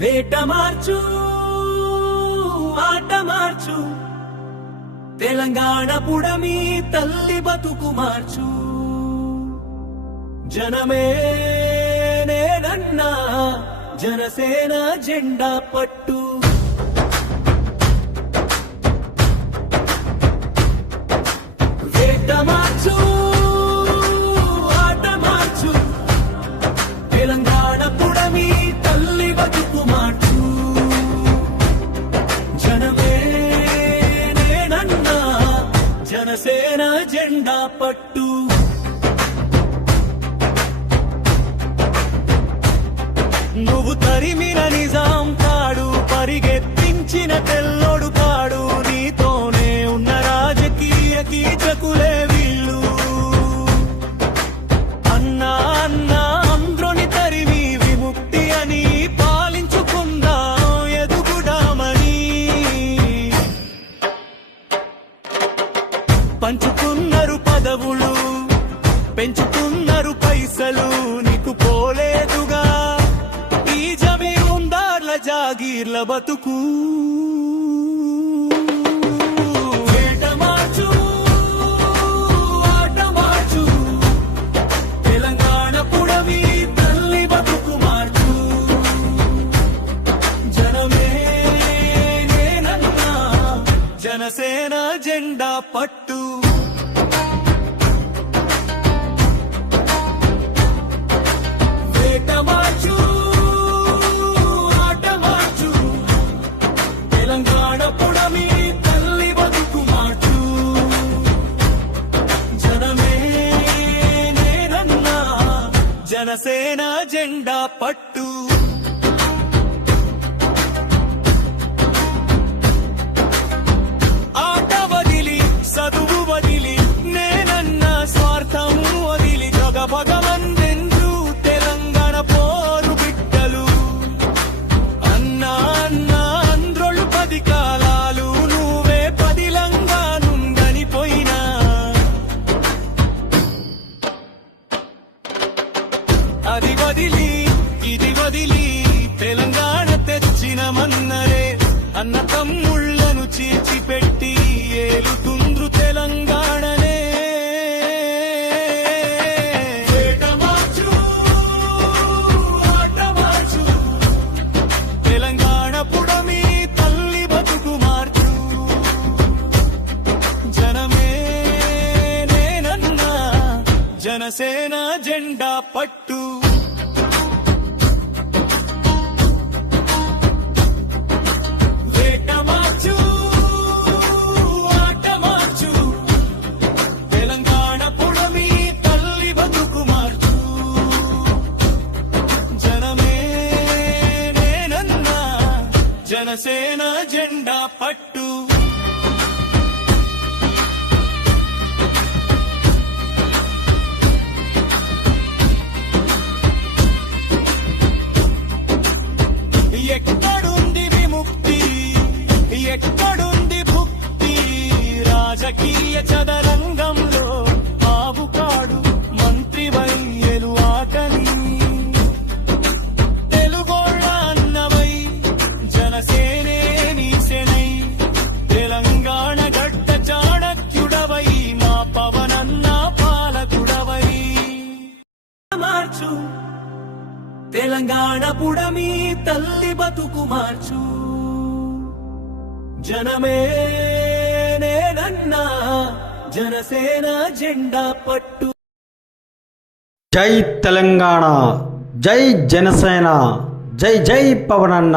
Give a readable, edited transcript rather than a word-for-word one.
వేట మార్చు ఆట మార్చు తెలంగాణ పుడమి తల్లి బతుకు మార్చు జనమే నేనన్నా జనసేన జెండా పట్టు వేట మార్చు ఆట మార్చు తెలంగాణ పుడమి తల్లి బతుకు మార్చు జనమే నేనన్నా జనసేన జెండా పట్టు నువ్వు తరిమిన నిజాం కాడు పరిగెత్తించిన తెల్లోడు కాడు నీతోనే ఉన్న రాజకీయ కీచకులే వీళ్ళు అన్నా అన్నా ఆంధ్రుని తరిమి విముక్తి అని పాలించుకుందాం ఎదుగుదామని పంచుకున్నారు పదవులు పెంచుకున్నారు పైసలు నీకు పోలేదుగా ఈ జమీందార్ల జాగీర్ల బతుకు వేట మార్చు ఆట మార్చు తెలంగాణ పుడమి తల్లి బతుకు మార్చు జనమే నేనన్నా జనసేన జెండా పట్టు వేట మార్చు ఆట మార్చు తెలంగాణ పుడమి తల్లి బతుకు మార్చు జనమే నేనన్నా జనసేన జెండా పట్టు ఆట వదిలి చదువు వదిలి నేనన్నా స్వార్థం వదిలి జగభగవందెందు తెలంగాణ పోరు బిడ్డలు అన్నా అన్నా ఆంధ్రులు 10 కాలాలు నువ్వే పదిలంగా నుండని పోయినా అది వదిలి ఇది వదిలి తెలంగాణ తెచ్చిన మన్నరే అన్న తమ్ముళ్లను చీల్చిపెట్టి ఏలుతుండ్రు తెలంగాణనే వేట మార్చు ఆట మార్చు తెలంగాణ పుడమి తల్లి బతుకు మార్చు జనమే నేనన్నా జనసేన జెండా పట్టు వేట మార్చు ఆట మార్చు తెలంగాణ పుడమి తల్లి బతుకు మార్చు జనమే నేనన్నా జనసేన జెండా పట్టు ఎక్కడుంది విముక్తి ఎక్కడుంది భుక్తి రాజకీయ చదరంగంలో ఆవుకాడు మంత్రి వయ్యలు ఆటని తెలుగోళ్ళ అన్నవై జనసేనే నీసెనై తెలంగాణ గడ్డ చాణక్యుడవై మా పవనన్న పాలకుడవై మార్చు తెలంగాణ పుడమి తల్లి బతుకు మార్చు జనమే నేనన్నా జనసేన జెండా పట్టు జై తెలంగాణ జై జనసేన జై జై పవనన్న.